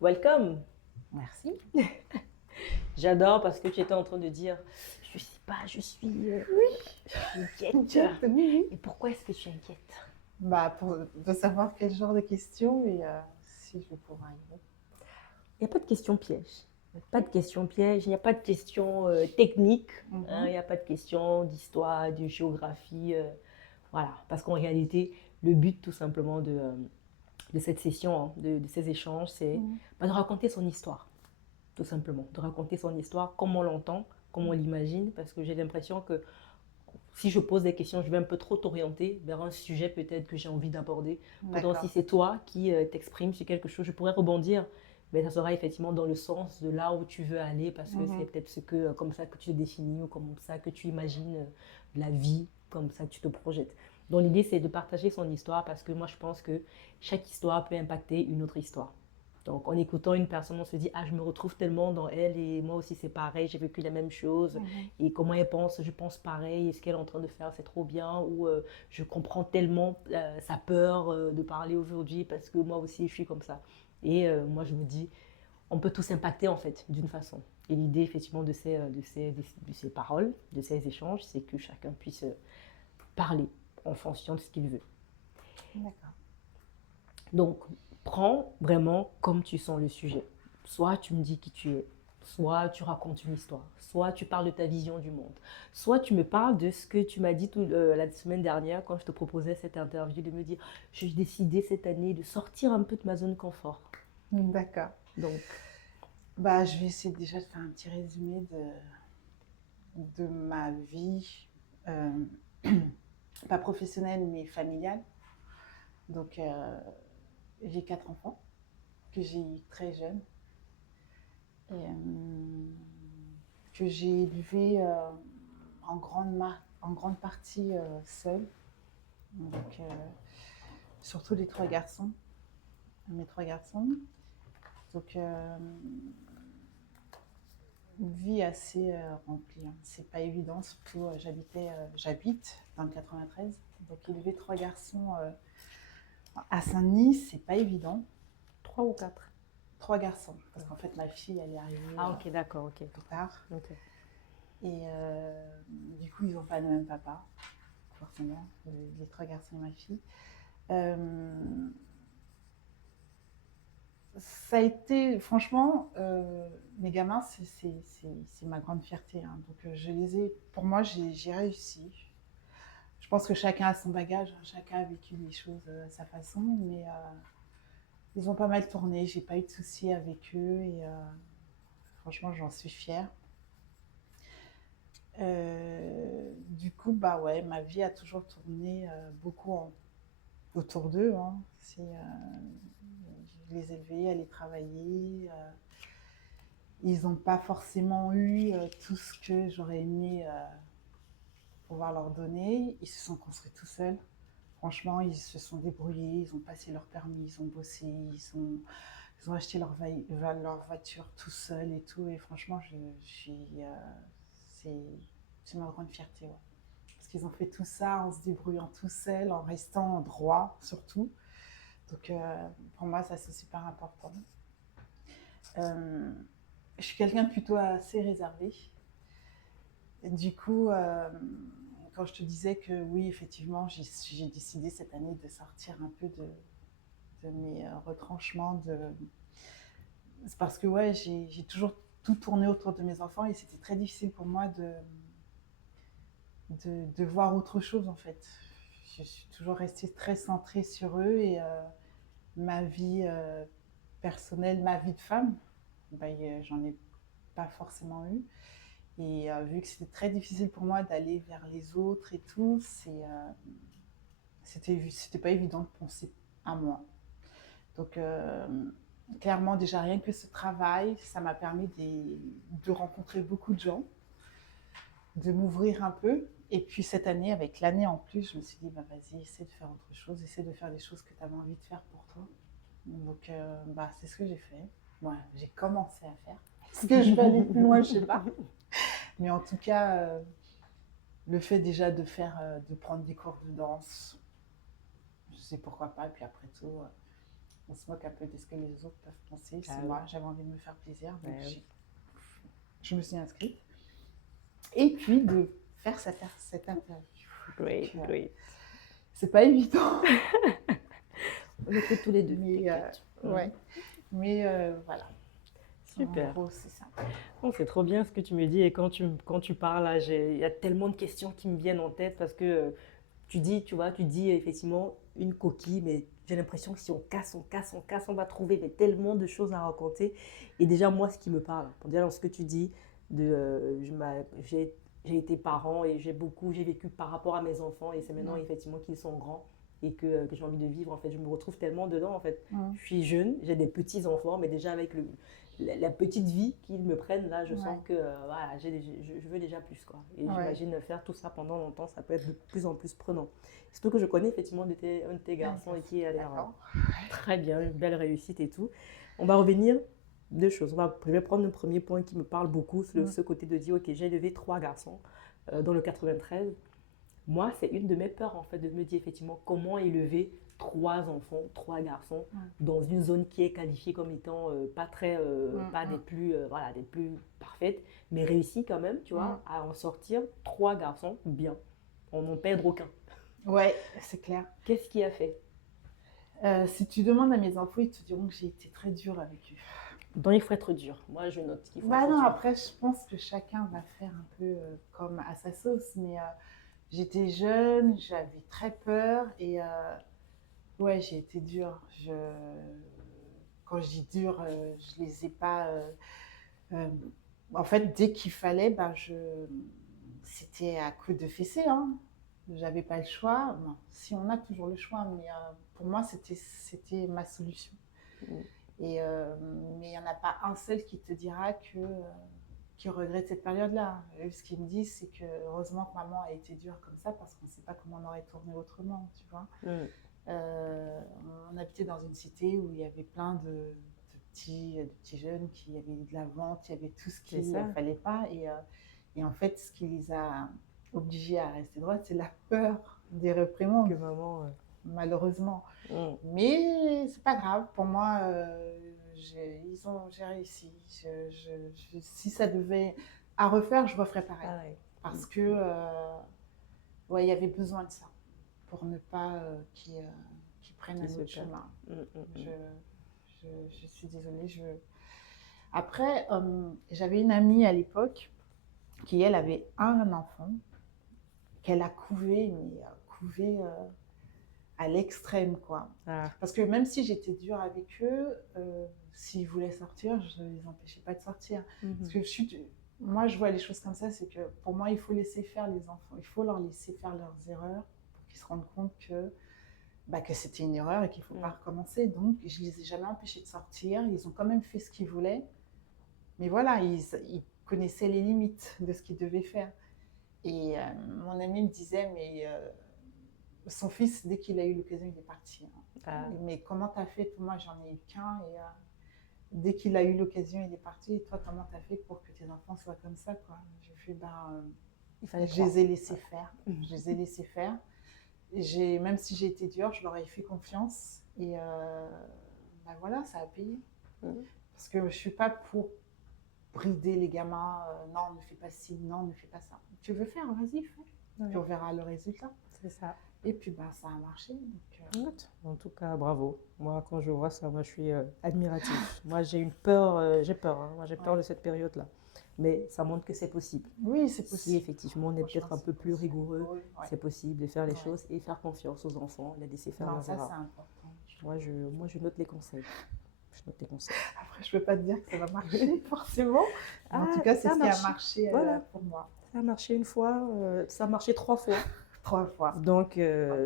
Welcome. Merci. J'adore parce que tu étais en train de dire, je sais pas, je suis inquiète. Oui, oui. Et pourquoi est-ce que tu es inquiète? De savoir quel genre de questions et si je vais pouvoir y répondre. Il n'y a pas de question piège. Pas de question piège, il n'y a pas de question technique, hein, il Mhm. n'y a pas de question d'histoire, de géographie. Voilà, parce qu'en réalité, le but tout simplement de cette session, hein, de ces échanges, c'est Mhm. de raconter son histoire, tout simplement. De raconter son histoire comme on l'entend, comme on l'imagine, parce que j'ai l'impression que si je pose des questions, je vais un peu trop t'orienter vers un sujet peut-être que j'ai envie d'aborder. Pourtant, si D'accord. c'est toi qui t'exprimes sur quelque chose, je pourrais rebondir. Mais ça sera effectivement dans le sens de là où tu veux aller, parce que c'est Mhm. peut-être comme ça que tu te définis, ou comme ça que tu imagines la vie, comme ça que tu te projettes. Donc l'idée, c'est de partager son histoire, parce que moi, je pense que chaque histoire peut impacter une autre histoire. Donc, en écoutant une personne, on se dit, ah, je me retrouve tellement dans elle et moi aussi c'est pareil, j'ai vécu la même chose. Mhm. Et comment elle pense, je pense pareil. Et ce qu'elle est en train de faire, c'est trop bien. Ou je comprends tellement sa peur de parler aujourd'hui parce que moi aussi je suis comme ça. Et moi, je me dis, on peut tous impacter en fait d'une façon. Et l'idée effectivement de ces paroles, de ces échanges, c'est que chacun puisse parler en fonction de ce qu'il veut. D'accord. Donc, prends vraiment comme tu sens le sujet. Soit tu me dis qui tu es, soit tu racontes une histoire, soit tu parles de ta vision du monde, soit tu me parles de ce que tu m'as dit la semaine dernière quand je te proposais cette interview, de me dire, j'ai décidé cette année de sortir un peu de ma zone confort. D'accord. Donc, Je vais essayer déjà de faire un petit résumé de ma vie, euh, pas professionnelle mais familiale. Donc, j'ai 4 enfants que j'ai eu très jeunes et que j'ai élevés en grande partie seule. Donc, surtout les 3 garçons, mes 3 garçons. Donc, une vie assez remplie, hein. C'est pas évident, surtout j'habite dans le 93. Donc, élever 3 garçons à Saint-Denis, c'est pas évident. 3 ou 4. 3 garçons, parce qu'en fait, ma fille, elle est arrivée Ah, ok, d'accord, ok. plus tard. Ok. Et du coup, ils n'ont pas le même papa, forcément, les 3 garçons et ma fille. Euh, Ça a été, franchement, mes gamins, c'est ma grande fierté, hein. Donc, pour moi, j'ai réussi. Je pense que chacun a son bagage, hein. Chacun a vécu les choses à sa façon, mais ils ont pas mal tourné. J'ai pas eu de soucis avec eux et franchement, j'en suis fière. Du coup, bah ouais, ma vie a toujours tourné beaucoup autour d'eux, hein. Je les élevés, aller travailler. Ils n'ont pas forcément eu tout ce que j'aurais aimé pouvoir leur donner. Ils se sont construits tout seuls. Franchement, ils se sont débrouillés, ils ont passé leur permis, ils ont bossé, ils ont acheté leur voiture tout seuls et tout. Et franchement, c'est, c'est ma grande fierté. Ouais. Parce qu'ils ont fait tout ça en se débrouillant tout seuls, en restant droit surtout. Donc pour moi, ça c'est super important. Euh, je suis quelqu'un de plutôt assez réservé. Et du coup, quand je te disais que oui, effectivement, j'ai décidé cette année de sortir un peu de mes retranchements. C'est parce que ouais, j'ai toujours tout tourné autour de mes enfants et c'était très difficile pour moi de voir autre chose en fait. Je suis toujours restée très centrée sur eux et ma vie personnelle, ma vie de femme, j'en ai pas forcément eu. Et vu que c'était très difficile pour moi d'aller vers les autres et tout, c'était pas évident de penser à moi. Donc, clairement, déjà rien que ce travail, ça m'a permis de rencontrer beaucoup de gens, de m'ouvrir un peu. Et puis cette année, avec l'année en plus, je me suis dit, bah vas-y, essaie de faire autre chose, essaie de faire des choses que tu avais envie de faire pour toi. Donc, c'est ce que j'ai fait. Ouais, j'ai commencé à faire. Est-ce que je vais aller plus loin, je sais pas. Mais en tout cas, le fait déjà de prendre des cours de danse, je sais pourquoi pas. Et puis après tout, on se moque un peu de ce que les autres peuvent penser. Ah C'est oui. moi, j'avais envie de me faire plaisir, donc Ouais, oui. je me suis inscrite. Et puis de faire cette interview. Great, Donc, great. c'est pas évident, On écoute tous les deux, mais t'inquiète. ouais. Mais voilà. En Super. gros, c'est ça. Bon, c'est trop bien ce que tu me dis et quand tu parles, là, il y a tellement de questions qui me viennent en tête parce que tu vois, tu dis effectivement une coquille, mais j'ai l'impression que si on casse, on casse, on casse, on va trouver mais tellement de choses à raconter. Et déjà, moi, ce qui me parle, pour dire dans ce que tu dis, j'ai été parent et j'ai vécu par rapport à mes enfants et c'est maintenant Ouais. effectivement qu'ils sont grands et que j'ai envie de vivre. En fait, je me retrouve tellement dedans. En fait, Mm. je suis jeune, j'ai des petits enfants, mais déjà avec la petite vie qu'ils me prennent, là, je sens Ouais. que voilà, je veux déjà plus, quoi. Et Ouais. j'imagine faire tout ça pendant longtemps, ça peut être de plus en plus prenant. Surtout que je connais effectivement un de tes garçons et qui a l'air D'accord. très bien, une belle réussite et tout. On va revenir deux choses. Je vais prendre le premier point qui me parle beaucoup, ce côté de dire, ok, j'ai élevé 3 garçons dans le 93. Moi, c'est une de mes peurs, en fait, de me dire effectivement comment élever 3 enfants, 3 garçons, dans une zone qui est qualifiée comme étant pas des plus, voilà, des plus parfaites, mais réussie quand même, tu vois, à en sortir 3 garçons bien. On n'en perd aucun. Ouais, c'est clair. Qu'est-ce qui a fait? Si tu demandes à mes enfants, ils te diront que j'ai été très dure avec eux. Donc il faut être dur. Moi, je note qu'il faut Bah être non, dur. après, je pense que chacun va faire un peu comme à sa sauce, mais j'étais jeune, j'avais très peur et ouais, j'ai été dure. Quand je dis dure, je les ai pas. Euh, En fait, dès qu'il fallait, bah, c'était à coup de fessée, hein. J'avais pas le choix. Bon, si on a toujours le choix, mais pour moi, c'était ma solution. Mm. Et, mais il n'y en a pas un seul qui te dira qui regrette cette période-là. Eux, ce qu'ils me disent, c'est que heureusement que maman a été dure comme ça parce qu'on ne sait pas comment on aurait tourné autrement, tu vois. Mm. On habitait dans une cité où il y avait plein de petits jeunes qui avaient de la vente, il y avait tout ce C'est qu'il ça. ne fallait pas. Et en fait, ce qui les a obligés à rester droits, c'est la peur des réprimandes, Que maman. malheureusement. Mm. Mais c'est pas grave, pour moi, j'ai réussi. Si ça devait à refaire, je referais pareil. Pareil. Parce que ouais, il y avait besoin de ça pour ne pas qu'ils prennent Qu'ils un se autre perdent. chemin. Mm, mm, mm. Je suis désolée. Après, j'avais une amie à l'époque qui, elle, avait un enfant qu'elle a couvé, mais couvé à l'extrême, quoi. Ah. Parce que même si j'étais dure avec eux, s'ils voulaient sortir, je ne les empêchais pas de sortir. Parce que moi, je vois les choses comme ça, c'est que pour moi, il faut laisser faire les enfants. Il faut leur laisser faire leurs erreurs pour qu'ils se rendent compte que c'était une erreur et qu'il ne faut pas recommencer. Donc, je ne les ai jamais empêchés de sortir. Ils ont quand même fait ce qu'ils voulaient. Mais voilà, ils connaissaient les limites de ce qu'ils devaient faire. Et mon ami me disait, mais son fils, dès qu'il a eu l'occasion, il est parti. Hein. Ah. Mais comment tu as fait? Moi, j'en ai eu qu'un. Et dès qu'il a eu l'occasion, il est parti. Et toi, comment tu as fait pour que tes enfants soient comme ça, quoi? J'ai fait, je les ai laissés faire. Je les ai laissés faire. Même si j'ai été dure, je leur ai fait confiance. Et voilà, ça a payé. Parce que je ne suis pas pour brider les gamins. Non, ne fais pas ci, non, ne fais pas ça. Tu veux faire, vas-y, fais. Puis on verra le résultat. C'est ça. Et puis ça a marché. Donc, en tout cas, bravo. Moi, quand je vois ça, moi, je suis admirative. Moi, j'ai peur. Hein. Moi, j'ai peur de cette période-là. Mais ça montre que c'est possible. Oui, c'est possible. Si effectivement on est peut-être un peu plus rigoureux, c'est possible de faire les choses et faire confiance aux enfants, les laisser faire leurs erreurs. Ça, c'est important. Moi, je note les conseils. Après, je ne peux pas te dire que ça va marcher, forcément. En tout cas, c'est ce qui a marché pour moi. Ça a marché une fois, ça a marché 3 fois. 3 fois. Donc,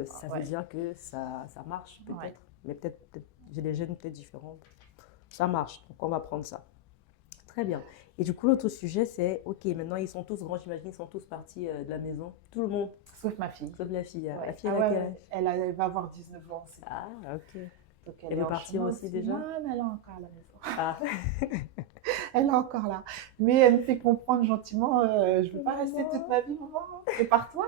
ça veut dire que ça marche, peut-être. Ouais. Mais peut-être, j'ai des gènes peut-être différents. Ça marche, donc on va prendre ça. Très bien. Et du coup, l'autre sujet, c'est, ok, maintenant, ils sont tous grands, j'imagine, ils sont tous partis de la maison. Tout le monde. Sauf ma fille. Sauf la fille. Ouais. La fille, elle va avoir 19 ans aussi. Ah, ok. Donc, elle veut partir aussi déjà? Non, elle est encore à la maison. Ah. Elle est encore là. Mais elle me fait comprendre gentiment, je ne veux pas rester toute ma vie, maman. Et par toi.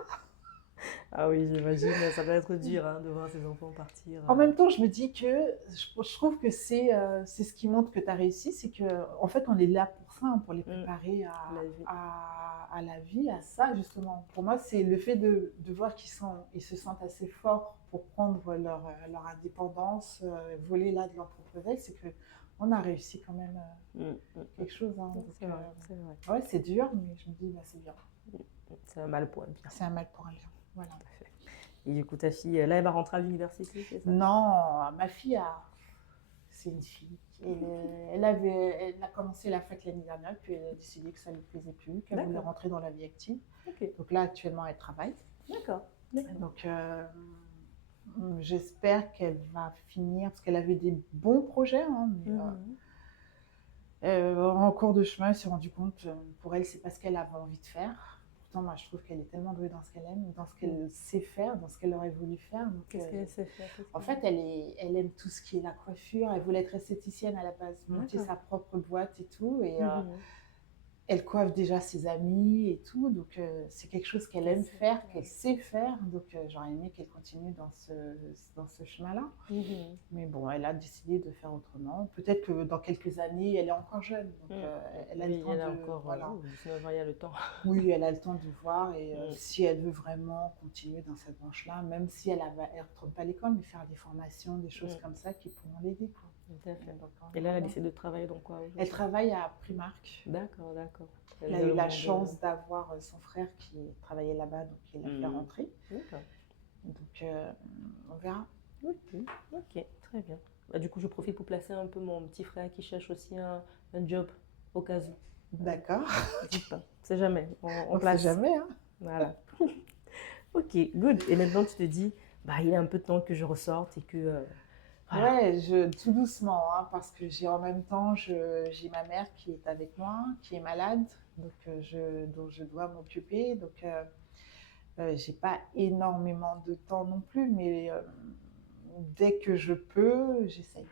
Ah oui, j'imagine, ça va être dur hein, de voir ses enfants partir. En même temps, je me dis que je trouve que c'est ce qui montre que tu as réussi, c'est qu'en fait, on est là pour ça, hein, pour les préparer La vie. à la vie, à ça, justement. Pour moi, c'est le fait de voir ils se sentent assez forts pour prendre leur indépendance, voler là de leur propre aile, c'est qu'on a réussi quand même quelque chose. Hein. Donc, C'est vrai, c'est vrai. ouais, c'est dur, mais je me dis, bah, c'est bien. C'est un mal pour un bien. C'est un mal pour un bien. Voilà. Tout à fait. Et du coup, ta fille, là, elle va rentrer à l'université, c'est ça? Non, ma fille c'est une fille. Elle a commencé la fac l'année dernière, puis elle a décidé que ça ne lui plaisait plus, qu'elle voulait rentrer dans la vie active. Ok. Donc là, actuellement, elle travaille. D'accord. Donc, j'espère qu'elle va finir, parce qu'elle avait des bons projets, hein, mais en cours de chemin, elle s'est rendue compte, pour elle, c'est pas ce qu'elle avait envie de faire. Pourtant, moi, je trouve qu'elle est tellement douée dans ce qu'elle aime, dans ce qu'elle sait faire, dans ce qu'elle aurait voulu faire. Qu'est-ce qu'elle sait faire? En fait, elle aime tout ce qui est la coiffure. Elle voulait être esthéticienne à la base, monter sa propre boîte et tout. Et elle coiffe déjà ses amis et tout. Donc, c'est quelque chose qu'elle aime faire, qu'elle sait faire. Donc, j'aurais aimé qu'elle continue dans ce chemin-là. Mais bon, elle a décidé de faire autrement. Peut-être que dans quelques années, elle est encore jeune. Donc, elle a le temps encore, voilà. 19 ans, il y a le temps. Oui, elle a le temps de voir. Et si elle veut vraiment continuer dans cette branche-là, même si elle ne retourne pas à l'école, mais faire des formations, des choses comme ça qui pourront l'aider. Tout à fait. Et là, elle a décidé de travailler dans quoi? Elle travaille à Primark. D'accord, d'accord. Elle a eu la chance d'avoir son frère qui travaillait là-bas, donc il l'a fait rentrer. D'accord. Donc, on verra. Ok, très bien. Bah, du coup, je profite pour placer un peu mon petit frère qui cherche aussi un job au cas où. D'accord. N'hésite pas. C'est jamais. On place. sait jamais, hein. Voilà. Ok, good. Et maintenant, tu te dis, bah, il est un peu temps que je ressorte et que... voilà. Ouais, tout doucement, hein, parce que en même temps, j'ai ma mère qui est avec moi, qui est malade, donc je dois m'occuper. Donc, j'ai pas énormément de temps non plus, mais dès que je peux, j'essaye.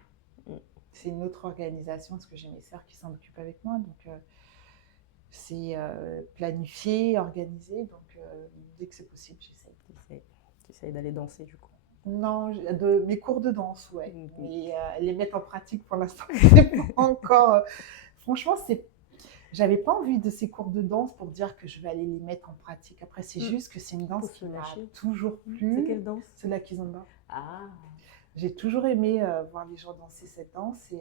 C'est une autre organisation, parce que j'ai mes sœurs qui s'en occupent avec moi, donc c'est planifié, organisé, donc dès que c'est possible, j'essaye. Tu essayes d'aller danser, du coup? Non, mes cours de danse, ouais. Mais les mettre en pratique pour l'instant, c'est pas encore. Franchement, j'avais pas envie de ces cours de danse pour dire que je vais aller les mettre en pratique. Après, c'est juste que c'est une danse qui m'a toujours plu. C'est quelle danse? C'est la kizomba. Ah. J'ai toujours aimé voir les gens danser cette danse et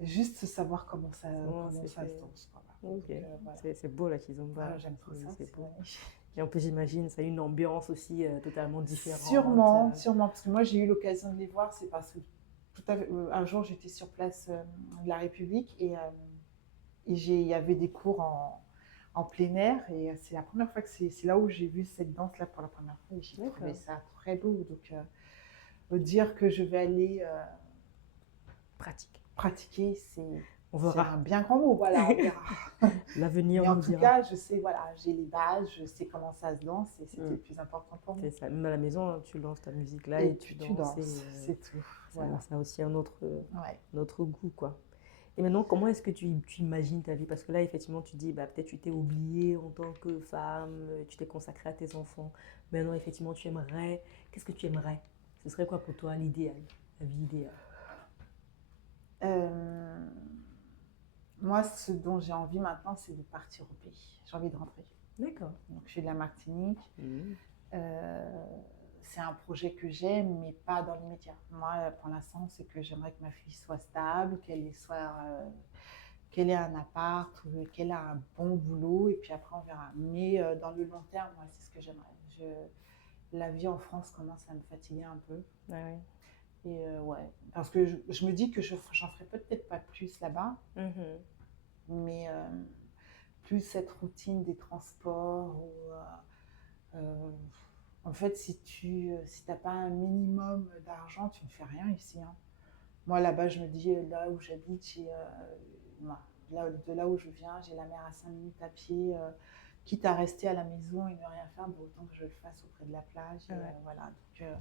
juste savoir comment ça se danse. Voilà. Ok. Voilà. C'est beau la kizomba. J'aime trop ça. C'est beau. Et en plus, j'imagine, ça a une ambiance aussi totalement différente. Sûrement, parce que moi, j'ai eu l'occasion de les voir. C'est parce que un jour, j'étais sur place de la République et il y avait des cours en plein air. Et c'est la première fois que c'est là où j'ai vu cette danse-là pour la première fois. Et j'ai trouvé ça très beau. Donc, dire que je vais aller pratiquer, c'est un bien grand mot. Voilà, on verra. L'avenir nous dira. En tout cas, je sais, voilà, j'ai les bases, je sais comment ça se danse et c'est le plus important pour moi. C'est ça. Même à la maison, tu lances ta musique là et tu danses. C'est tout. Voilà. Ça a aussi un autre goût, quoi. Et maintenant, comment est-ce que tu imagines ta vie? Parce que là, effectivement, tu dis, bah, peut-être tu t'es oubliée en tant que femme, tu t'es consacrée à tes enfants. Maintenant, effectivement, tu aimerais... Qu'est-ce que tu aimerais? Ce serait quoi pour toi l'idéal, la vie idéale? Moi, ce dont j'ai envie maintenant, c'est de partir au pays. J'ai envie de rentrer. D'accord. Donc, je suis de la Martinique. C'est un projet que j'aime, mais pas dans l'immédiat. Moi, pour l'instant, c'est que j'aimerais que ma fille soit stable, qu'elle ait un appart, qu'elle ait un bon boulot, et puis après, on verra. Mais dans le long terme, moi, c'est ce que j'aimerais. La vie en France commence à me fatiguer un peu. Ah oui. Et parce que je me dis que j'en ferai peut-être pas plus là-bas, mais plus cette routine des transports en fait, si t'as pas un minimum d'argent, tu ne fais rien ici. Hein. Moi, là-bas, je me dis, là où j'habite, de là où je viens, j'ai la mer à 5 minutes à pied. Quitte à rester à la maison et ne rien faire, autant que je le fasse auprès de la plage. Voilà. Donc,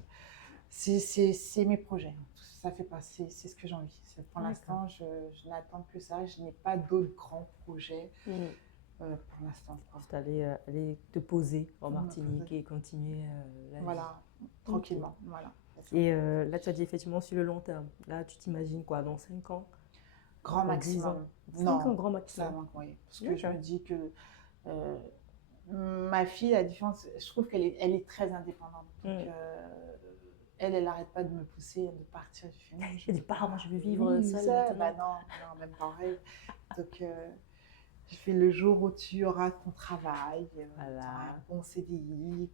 c'est mes projets. Ça fait pas, c'est ce que j'ai envie. Pour l'instant, je n'attends que ça. Je n'ai pas d'autres grands projets. pour l'instant, quoi. Juste aller te poser en Me Martinique poser. et continuer la vie. Voilà, tranquillement, voilà. C'est ça. Et là, tu as dit effectivement sur le long terme. Là, tu t'imagines quoi, dans 5 ans, Grand dans 10 ans? maximum. 5 ans, Non, grand ça maximum. manque, oui. Parce que je D'accord. me dis que euh, ma fille, la différence, je trouve elle est très indépendante. Donc, Mm. elle n'arrête pas de me pousser de partir. Je fais, non, je Elle dit veux pas, moi pas. je veux vivre Oui, seule ça, bah maintenant. non, même pas en rêve. Donc, je fais le jour où tu auras ton travail, tu auras un Voilà. bon CDI,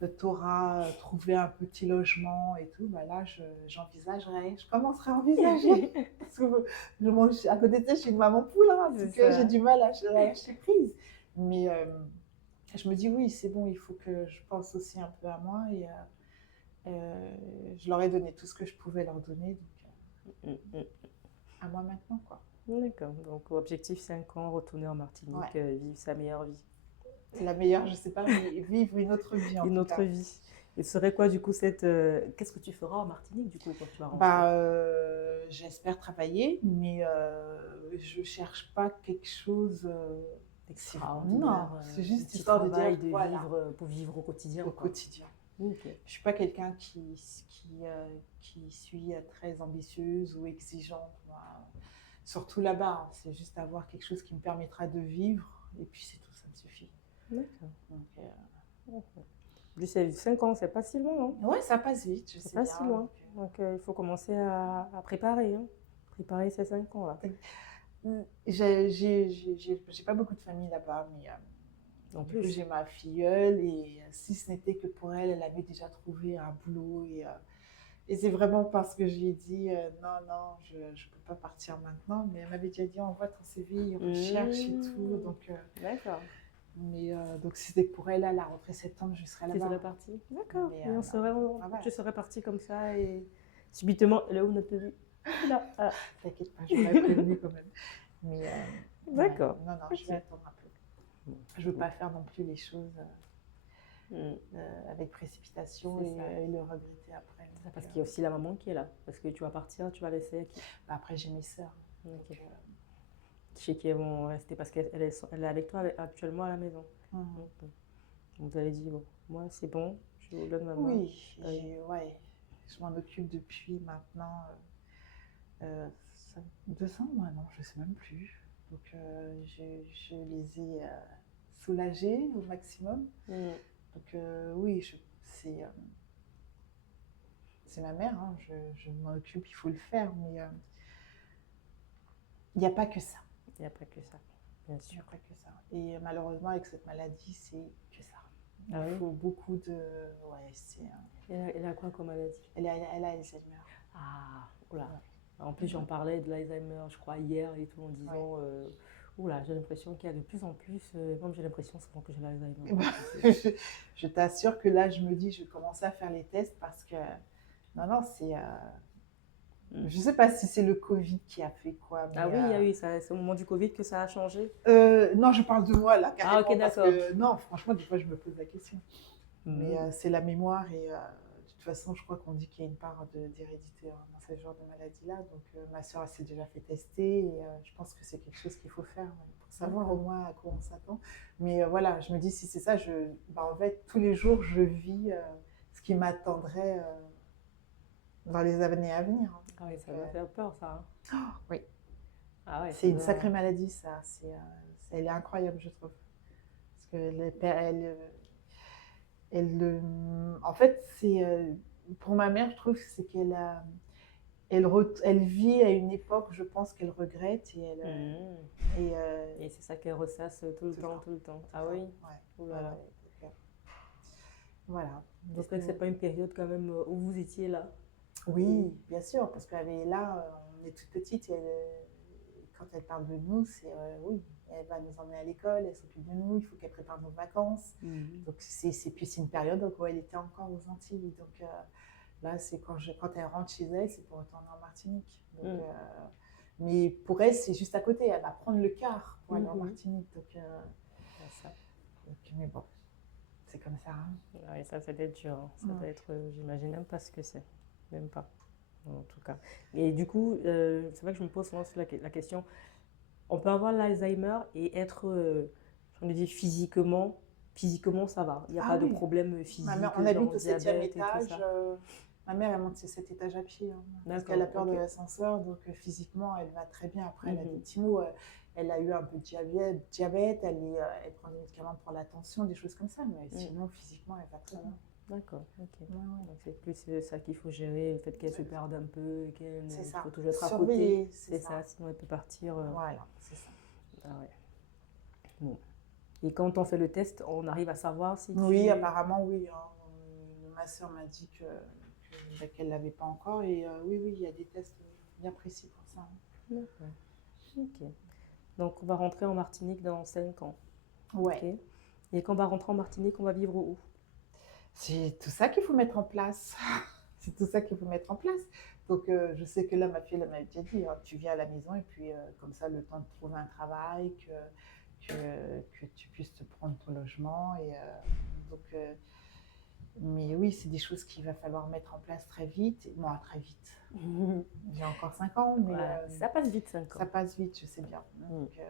que tu auras trouvé un petit logement et tout, bah là, j'envisagerai, je commencerai à envisager. Parce que à côté de ça, je suis une maman poule, hein, C'est donc j'ai ça. du mal à lâcher prise. Mais je me dis, oui, c'est bon, il faut que je pense aussi un peu à moi. Et je leur ai donné tout ce que je pouvais leur donner, donc Mm, mm. à moi maintenant, quoi. D'accord. Donc, objectif 5 ans, retourner en Martinique, Ouais. vivre sa meilleure vie. La meilleure, je sais pas, mais vivre une autre vie en Une tout autre cas. vie. Et ce serait quoi, du coup, qu'est-ce que tu feras en Martinique, du coup, quand tu vas rentrer? Bah, j'espère travailler, mais je cherche pas quelque chose. Extraordinaire. Non, c'est Un juste petit histoire de travail dire, de voilà, vivre, pour vivre au quotidien, au quoi. quotidien. Ok. Je suis pas quelqu'un qui suis très ambitieuse ou exigeante, moi. Surtout là-bas, hein. C'est juste avoir quelque chose qui me permettra de vivre, et puis c'est tout, ça me suffit. D'accord. Donc, Ok. Plus, 5 ans, c'est pas si loin, hein. ouais, ça passe vite, je C'est sais pas bien. si loin. Donc, il faut commencer à préparer, hein. Préparer ces 5 ans-là. J'ai pas beaucoup de famille là-bas, mais En du coup, plus. j'ai ma filleule, et si ce n'était que pour elle, elle avait déjà trouvé un boulot. Et c'est vraiment parce que je lui ai dit non, je ne peux pas partir maintenant. Mais elle m'avait déjà dit, envoie ton CV, recherche et tout. Donc, D'accord. donc si c'était pour elle, à la rentrée septembre, je serais Tu là-bas. serais parti. D'accord. Mais, Et non. Ah ouais. tu serais parti comme ça et subitement, elle est où notre vie? Là. Ah. T'inquiète pas, je m'avais prévenu quand même. Mais D'accord. ouais, non, je vais attendre un peu. Bon. Je veux pas faire non plus les choses Mm. avec précipitation C'est ça. et le regretter après. Ça, parce qu'il y a aussi la maman qui est là. Parce que tu vas partir, tu vas laisser qui? Après, j'ai mes sœurs. Ok. Donc, Chez qui elles vont rester parce qu'elle est avec toi actuellement à la maison. Donc, vous avez dit, bon, moi c'est bon, je vous donne ma main. oui, ouais, je m'en occupe depuis maintenant 2 ans, moi non, je sais même plus. Donc je les ai soulagés au maximum. Mm. Donc oui, c'est ma mère, hein, je m'en occupe, il faut le faire, mais il n'y a pas que ça. Il n'y a pas que ça, bien Il n'y sûr. a pas que ça. Et malheureusement, avec cette maladie, c'est que ça. Il Ah oui? faut beaucoup de... Ouais, c'est... Elle a quoi comme maladie? Elle a Alzheimer. Ah, oula. En plus, j'en parlais de l'Alzheimer, je crois, hier et tout, en disant, oula, j'ai l'impression qu'il y a de plus en plus, même j'ai l'impression souvent que j'ai l'Alzheimer. Je t'assure que là, je me dis, je vais commencer à faire les tests parce que... Non, c'est... Je ne sais pas si c'est le Covid qui a fait quoi. Mais, Ah oui, il y a eu ça, c'est au moment du Covid que ça a changé? non, je parle de moi, là, carrément. Ah, ok, parce d'accord. que, non, franchement, des fois, je me pose la question. Mais c'est la mémoire et de toute façon, je crois qu'on dit qu'il y a une part d'hérédité dans ce genre de maladie-là. Donc, ma soeur s'est déjà fait tester et je pense que c'est quelque chose qu'il faut faire pour savoir au moins à quoi on s'attend. Mais voilà, je me dis, si c'est ça, en fait, tous les jours, je vis ce qui m'attendrait dans les années à venir. Ah oui, ça va faire peur, ça. Hein. Oh, oui. Ah ouais, c'est une sacrée maladie, ça. Elle est incroyable, je trouve. Parce que en fait, pour ma mère, je trouve que c'est elle vit à une époque, je pense qu'elle regrette et c'est ça qu'elle ressasse tout le temps. Ah oui? Ouais. Voilà. Voilà. J'espère que ce n'est pas une période quand même où vous étiez là. Oui, bien sûr, parce qu'elle est là, on est toute petite et quand elle parle de nous, c'est oui, elle va nous emmener à l'école, elle s'occupe de nous, il faut qu'elle prépare nos vacances. Donc c'est une période où elle était encore aux Antilles. Donc là, c'est quand elle rentre chez elle, c'est pour retourner en Martinique. Donc, mais pour elle, c'est juste à côté. Elle va prendre le car pour aller en Martinique. Donc, mais bon, c'est comme ça. Hein. Ouais, ça doit être dur. Hein. Ça doit être, j'imagine même pas ce que c'est. Même pas, en tout cas. Et du coup, c'est vrai que je me pose souvent la question, On peut avoir l'Alzheimer et être, on dit physiquement ça va. Il n'y a Ah pas de oui, problème physique, on habite genre au 7e diabète et tout étage. ça. Ma mère, elle monte ses 7 étages à pied, hein, parce qu'elle a D'accord, peur de ok. l'ascenseur. Donc, physiquement, elle va très bien. Après, elle a des Mhm, petits maux. Elle a eu un peu de diabète, elle prend des médicaments pour la tension, des choses comme ça. Mais mm. sinon, physiquement, elle va très bien. D'accord, ok. Ouais, ouais. Donc c'est plus ça qu'il faut gérer, le fait qu'elle se perde un peu, C'est qu'il ça. faut toujours être à côté. Surveiller, c'est C'est ça. ça, sinon elle peut partir. Voilà, c'est ça. Ah ouais. Bon. Et quand on fait le test, on arrive à savoir si Oui, tu... apparemment, oui, hein. Ma soeur m'a dit qu'elle ne l'avait pas encore. Et oui, oui, il y a des tests bien précis pour ça. D'accord. Ok. Donc on va rentrer en Martinique dans 5 ans. Ouais. Ok. Et quand on va rentrer en Martinique, on va vivre où? C'est tout ça qu'il faut mettre en place. C'est tout ça qu'il faut mettre en place. Donc, je sais que là, ma fille, elle m'a déjà dit, hein, tu viens à la maison et puis comme ça, le temps de trouver un travail, que tu puisses te prendre ton logement. Et, donc, mais oui, c'est des choses qu'il va falloir mettre en place très vite. Moi, très vite. J'ai encore 5 ans, mais Ouais, ça passe vite 5 ça ans. passe vite, je sais bien. Donc,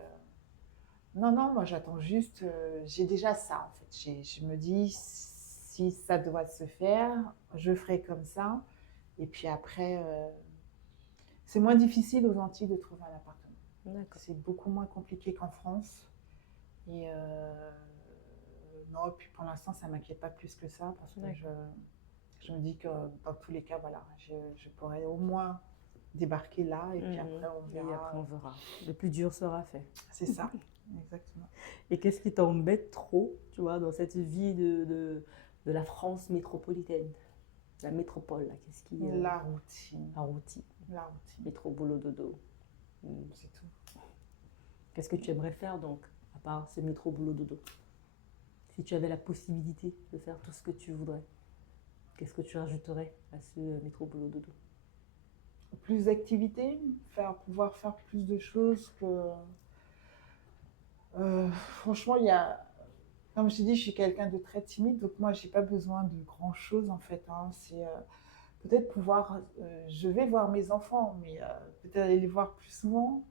non, non, moi j'attends juste, j'ai déjà ça en fait. Je me dis, si ça doit se faire, je ferai comme ça. Et puis après, c'est moins difficile aux Antilles de trouver un appartement. D'accord. C'est beaucoup moins compliqué qu'en France. Et non, et puis pour l'instant, ça ne m'inquiète pas plus que ça parce que je me dis que dans tous les cas, voilà, je pourrais au moins débarquer là et puis après on verra. Et après on verra. Le plus dur sera fait. C'est ça, exactement. Et qu'est-ce qui t'embête trop, tu vois, dans cette vie de la France métropolitaine, la métropole, là, qu'est-ce qui... La routine. La routine. La routine. Métro, boulot, dodo. C'est tout. Qu'est-ce que tu aimerais faire donc, à part ce métro, boulot, dodo? Si tu avais la possibilité de faire tout ce que tu voudrais, qu'est-ce que tu rajouterais à ce métro, boulot, dodo? Plus d'activités, pouvoir faire plus de choses que... franchement, il y a... Comme je t'ai dit, je suis quelqu'un de très timide, donc moi, j'ai pas besoin de grand-chose en fait. Hein. C'est peut-être pouvoir... je vais voir mes enfants, mais peut-être aller les voir plus souvent.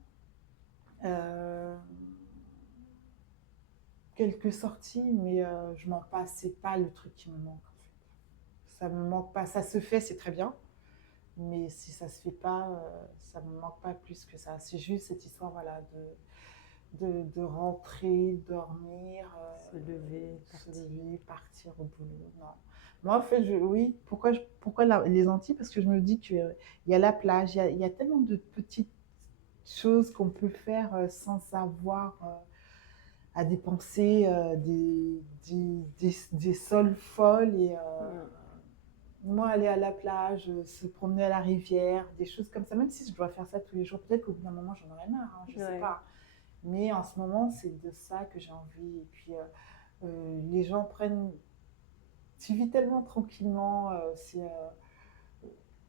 Quelques sorties, mais je m'en passe. C'est pas le truc qui me manque en fait. Ça me manque pas. Ça se fait, c'est très bien. Mais si ça se fait pas, ça me manque pas plus que ça. C'est juste cette histoire, voilà, de rentrer, dormir, Se lever, partir au boulot. Non. Moi, en fait, oui. Pourquoi les Antilles? Parce que je me dis qu'il y a la plage, il y a tellement de petites choses qu'on peut faire sans avoir à dépenser des sols folles. Et moi, aller à la plage, se promener à la rivière, des choses comme ça, même si je dois faire ça tous les jours, peut-être qu'au bout d'un moment, j'en aurais marre, hein, je sais pas. Mais en ce moment, c'est de ça que j'ai envie. Et puis, les gens prennent... Tu vis tellement tranquillement.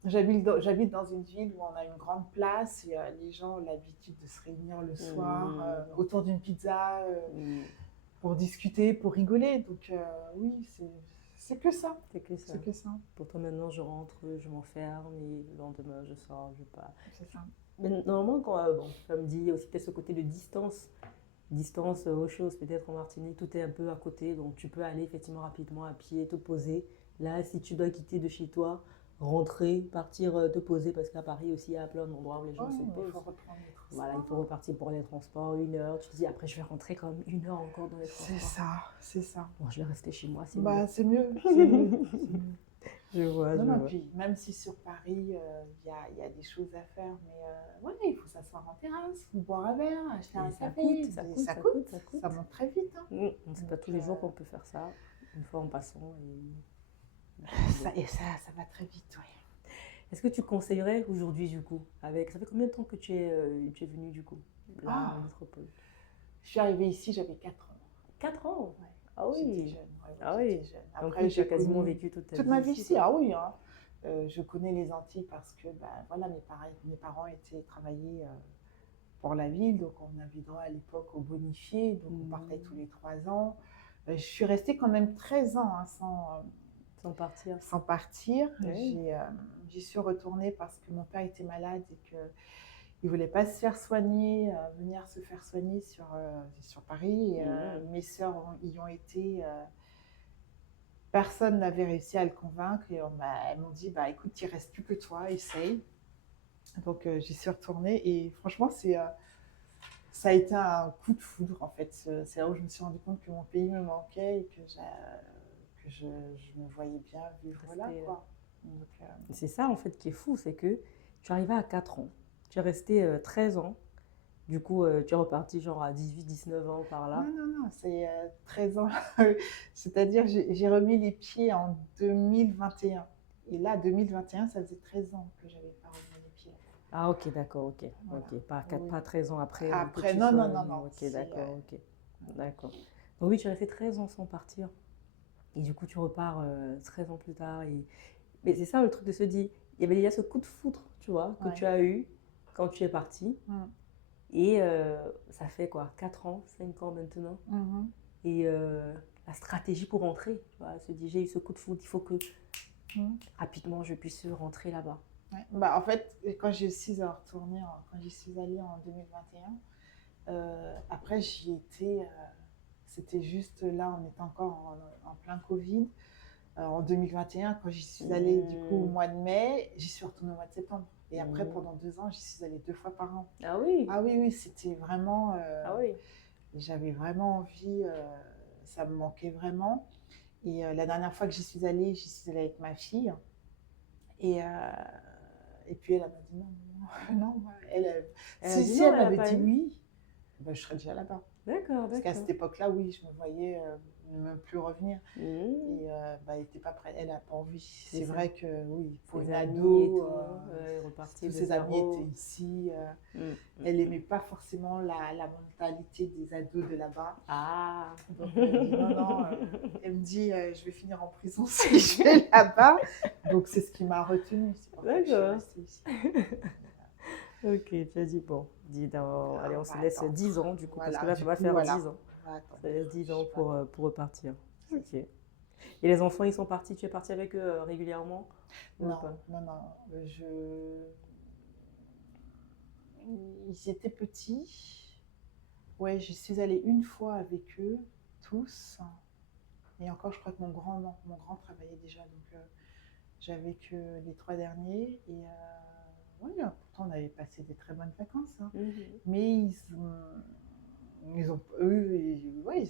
J'habite dans une ville où on a une grande place et les gens ont l'habitude de se réunir le soir autour d'une pizza pour discuter, pour rigoler. Donc, oui, c'est que ça. C'est que ça. C'est que ça. Pourtant, maintenant, je rentre, je m'enferme et le lendemain, je sors, je pars. C'est ça. Mais normalement, bon, comme dit, il y a aussi peut-être ce côté de distance aux choses. Peut-être en Martinique, tout est un peu à côté, donc tu peux aller effectivement rapidement à pied, te poser. Là, si tu dois quitter de chez toi, rentrer, partir, te poser, parce qu'à Paris aussi, il y a plein d'endroits où les gens se posent. Il faut reprendre les transports. Voilà, il faut repartir pour les transports, 1 heure. Tu te dis, après, je vais rentrer quand même 1 heure encore dans les transports. C'est ça. Bon, je vais rester chez moi, c'est mieux. C'est mieux. Je vois, Puis, même si sur Paris, il y a des choses à faire, mais il faut s'asseoir en terrasse, boire un verre, acheter un café. Ça coûte. Ça monte très vite. Hein. On ne sait pas tous les jours qu'on peut faire ça, une fois en passant. Ça va très vite, oui. Est-ce que tu conseillerais aujourd'hui, du coup, ça fait combien de temps que tu es venue, du coup, là, en métropole? Je suis arrivée ici, j'avais 4 ans. 4 ans? Ouais. Ah oui. J'étais jeune. Ah oui. Après, j'ai quasiment vécu toute ta vie ma vie ici. Ah oui. Hein. Je connais les Antilles parce que voilà, mes parents étaient travaillés pour la ville, donc on avait droit à l'époque au bonifié, donc on partait tous les 3 ans. Je suis restée quand même 13 ans hein, sans partir. Sans partir. Oui. J'y suis retournée parce que mon père était malade et Ils voulaient pas se faire soigner, venir se faire soigner sur Paris. Et, mes sœurs y ont été. Personne n'avait réussi à le convaincre et elles m'ont dit bah écoute, il reste plus que toi, essaye. Donc j'y suis retournée et franchement ça a été un coup de foudre en fait. C'est là où je me suis rendu compte que mon pays me manquait et que je me voyais bien vivre là quoi. Donc, C'est ça en fait qui est fou, c'est que tu arrivais à 4 ans, tu es resté 13 ans, du coup tu es reparti genre à 18, 19 ans par là. non, c'est 13 ans. C'est-à-dire j'ai remis les pieds en 2021. Et là, 2021, ça faisait 13 ans que j'avais pas remis les pieds. Ah ok, d'accord, ok. Voilà. Ok, pas, Oui. pas 13 ans après. Après, que tu non, sois non, non, venu. non. Ok, d'accord, ok. D'accord. Donc oui, tu es resté 13 ans sans partir. Et du coup, tu repars 13 ans plus tard. Mais c'est ça le truc de se dire, il y avait déjà ce coup de foudre, tu vois, que Ouais. tu as eu quand tu es parti. Et ça fait quoi, 4 ans, 5 ans maintenant. Et la stratégie pour rentrer, tu vois, se dit, j'ai eu ce coup de foudre, il faut que rapidement je puisse rentrer là-bas. Ouais. Bah, en fait, quand j'y suis retournée, quand j'y suis allée en 2021, après j'y étais, c'était juste là, on était encore en plein Covid. En 2021, quand j'y suis allée du coup au mois de mai, j'y suis retournée au mois de septembre. Et après, pendant 2 ans, j'y suis allée 2 fois par an. Ah oui? Ah oui, oui, c'était vraiment. Ah oui. J'avais vraiment envie, ça me manquait vraiment. Et la dernière fois que j'y suis allée avec ma fille. Et, et puis elle m'a dit non, non, non. Si elle m'avait dit oui, ben, je serais déjà là-bas. D'accord, Parce qu'à d'accord. cette époque-là, oui, je me voyais ne même plus revenir. Et bah, elle n'était pas prête, elle n'a pas envie. C'est vrai que oui, pour une ado, tous ses amis étaient ici. Elle n'aimait pas forcément la mentalité des ados de là-bas. Ah. Donc elle me dit non, non. Elle me dit je vais finir en prison si je vais là-bas. Donc c'est ce qui m'a retenue. C'est pour ça que je suis restée ici. Ok, tu as dit bon, allez, on se laisse 10 ans du coup, Voilà, parce que là, ça va faire 10 ans. Ça laisse 10 ans pour repartir. Ok. Et les enfants, ils sont partis, tu es parti avec eux régulièrement? Non, non, non. Ils étaient petits. Ouais, je suis allée une fois avec eux, tous. Et encore, je crois que mon grand travaillait déjà. Donc, j'avais que les 3 derniers. Et oui, pourtant, on avait passé des très bonnes vacances. Mais ils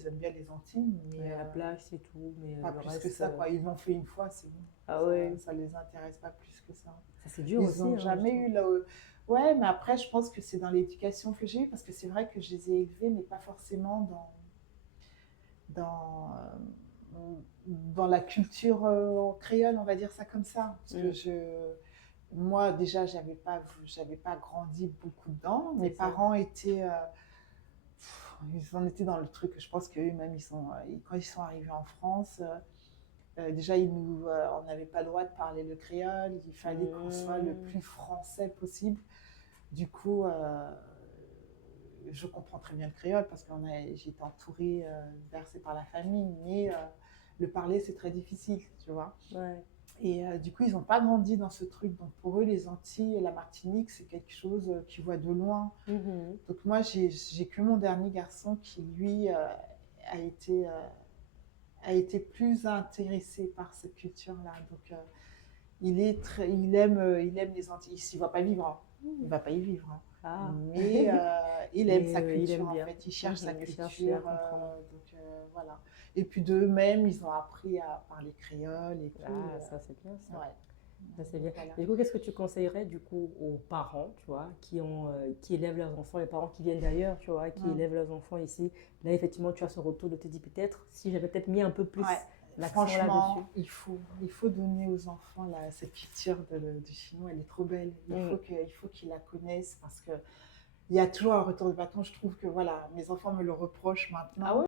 aiment bien les Antilles. Mais la plage, c'est tout. Mais pas le plus reste, que ça, quoi. Ils l'ont fait une fois, c'est bon. Ah ouais. Ça les intéresse pas plus que ça. Ça, c'est dur aussi. Ils n'ont jamais eu là. Ouais, mais après, je pense que c'est dans l'éducation que j'ai eue, parce que c'est vrai que je les ai élevés, mais pas forcément dans la culture créole, on va dire ça comme ça. Parce que moi, déjà, j'avais pas grandi beaucoup dedans. Mes parents étaient. Ils en étaient dans le truc. Je pense qu'eux-mêmes, quand ils sont arrivés en France, déjà, on n'avait pas le droit de parler le créole. Il fallait qu'on soit le plus français possible. Du coup, je comprends très bien le créole parce que j'étais entourée, bercée par la famille, mais le parler, c'est très difficile, tu vois. Ouais. Et du coup, ils n'ont pas grandi dans ce truc. Donc pour eux, les Antilles et la Martinique, c'est quelque chose qu'ils voient de loin. Donc moi, j'ai que mon dernier garçon qui, lui, a été plus intéressé par cette culture-là. Donc il aime les Antilles. Il ne s'y voit pas vivre. Hein. Il ne va pas y vivre. Hein. Ah. Mais il aime sa culture, il aime bien. en fait. Il cherche sa culture. Donc voilà. Et puis d'eux-mêmes, ils ont appris à parler créole. Et tout, ça c'est bien ça. Ouais. Ça, c'est bien. Voilà. Et du coup, qu'est-ce que tu conseillerais du coup aux parents, tu vois, qui élèvent leurs enfants, les parents qui viennent d'ailleurs, tu vois, qui élèvent leurs enfants ici. Là, effectivement, tu as ce retour de te dire peut-être si j'avais peut-être mis un peu plus l'accent là-dessus. Il faut donner aux enfants cette culture du chinois, elle est trop belle. Il faut qu'ils la connaissent parce que il y a toujours un retour de bâton. Je trouve que voilà, mes enfants me le reprochent maintenant. Ah ouais?